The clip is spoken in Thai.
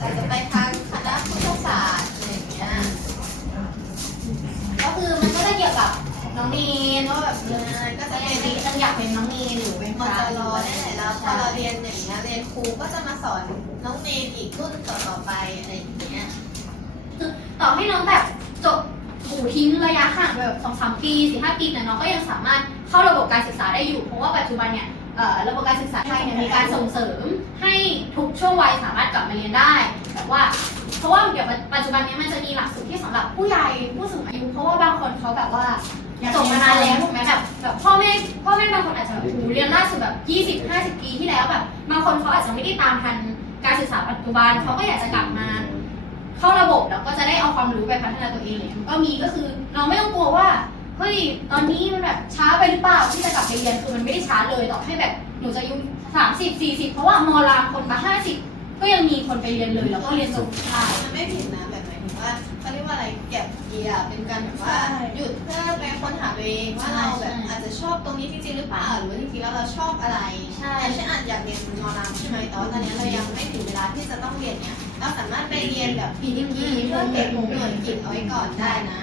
อาจจะไปทางคณะพุทธศาสตร์อะไรอย่างเงี้ย ก็คือมันก็จะเกี่ยวกับน้องเนนว่าแบบเออก็จะจะเป็เป็นนยังอยากเป็นน้องเนนหรือเป็นมพจระรได้ไหนแล้วพอเราเรียนอย่างเงี้ยเรียนครูก็จะมาสอนน้องเนนอีกรุ่นต่อๆไปอะไรอย่างเงี้ย ต่อให้น้องแบบจบหูทิ้งระยะห่างไปแบบสองสามปีสี่ห้าปีแต่น้องก็ยังสามารถเข้าระบบการศึกษาได้อยู่ เพราะว่าปัจจุบันเนี่ยเอ่อ ระบบการศึกษาไทยเนี่ยมีการส่งเสริมให้ทุกช่วงวัยสามารถกลับมาเรียนได้แต่ว่า เพราะว่าเดี๋ยวปัจจุบันนี้มันจะมีหลักสูตรที่สำหรับผู้ใหญ่ผู้สูงอายุเพราะว่าบางคนเขาแบบว่าจบมานานแล้วถูกไหมแบบแบบพ่อแม่พ่อแม่บางคนอาจจะแบบโอ้โหเรียนล่าสุดแบบ20 50 ปีที่แล้วแบบบางคนเขาอาจจะไม่ได้ตามทันการศึกษาปัจจุบันเขาก็อยากจะกลับมา เข้าระบบแล้วก็จะได้เอาความรู้ไปพัฒนาตัวเองเลยก็มีก็คือน้องไม่ต้อง เฮ้ยตอนนี้มันแบบช้าไปหรือเปล่าที่จะกลับไปเรียนคือมันไม่ได้ช้าเลยต่อให้แบบหนูจะอายุสามสิบสี่สิบเพราะว่ามอรามคนมาห้าสิบก็ยังมีคนไปเรียนเลยแล้วก็เรียนจบได้มันไม่ผิดนะแบบหมายถึงว่าเขาเรียกว่าอะไรเก็บเกียร์เป็นการแบบว่าใช่หยุดเพื่อไปค้นหาตัวเองว่าเราแบบใช่อาจจะชอบตรงนี้จริงๆหรือเปล่าหรือว่าจริงๆแล้วเราชอบอะไรใช่เช่นอาจอยากเรียนมอรามใช่ไหมแต่ว่าตอนนี้เรายังไม่ถึงเวลาที่จะต้องเรียนเนี่ยเราสามารถไปเรียนแบบปีดีๆเพื่อเก็บหน่วยกิจเอาไว้ก่อนได้นะ